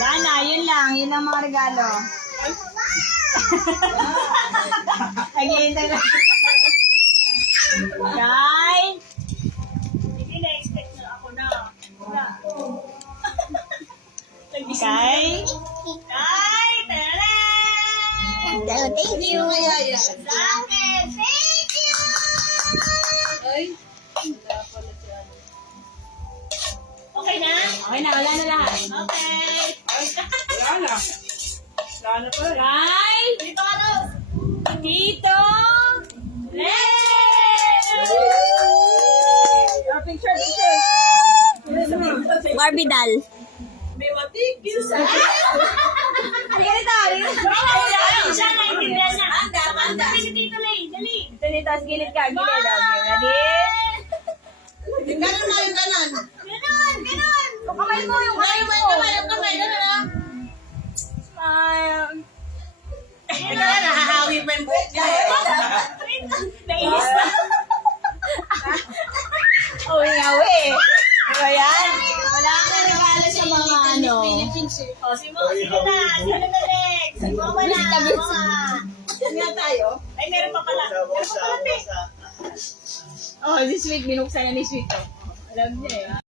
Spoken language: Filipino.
Lana, yun lang. Yun ang mga regalo. Naghihintay na. Kay? Hindi na-expect na ako na. Wala. Kay? Kay? Tara! Thank you. Sa akin, thank you! Ay, wala pala siya. Okay na? Okay na, wala na lahat. Okay. Wala na. Wala na pala. Kay? Dito ka to. Dito. Picture, picture. Barbie doll. May matig. Ano ganito? Siya naintindihan niya. Anda. Dito, Lay. Dali. Dito, tapos gilid ka. Gilid. Okay, ready? Ganon na yung ganon. Ganon. Yung kamay mo, yung kamay mo. Yung kamay. Smile. Ikaw na, nahahawi pa yung buhok niya. Nainis na. Uwi. Diba yan? Wala kang regalo sa mga ano. O, sige na. Sige na, Lex. Sige mo na. Yan nga tayo. Ay, meron pa pala. Oh, si Sweet. Binuksan niya ni Sweet. Alam niya eh.